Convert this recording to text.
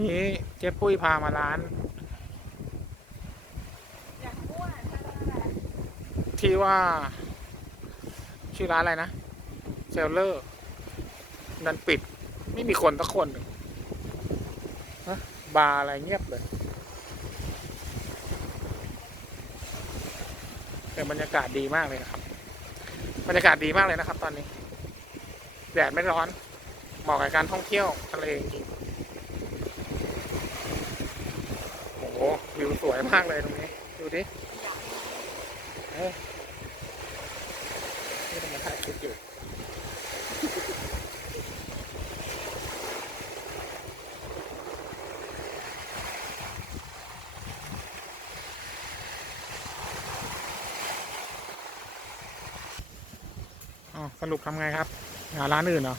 นี้เจ๊ปุ้ยพามาร้าน ที่ว่า ชื่อร้านอะไรนะเซลเลอร์นันปิด ไม่มีคนสักคนนะบาร์อะไรเงียบเลย แต่บรรยากาศดีมากเลยนะครับ บรรยากาศดีมากเลยนะครับ ตอนนี้ แดดไม่ร้อนเหมาะกับการท่องเที่ยวทะเลจริงๆโอ้โห วิวสวยมากเลยตรงนี้ ดูดิเอ้ยนี่ต้องมาถ่ายคลิปอยู่อ๋อสรุปทำไงครับ หาร้านอื่นเหรอ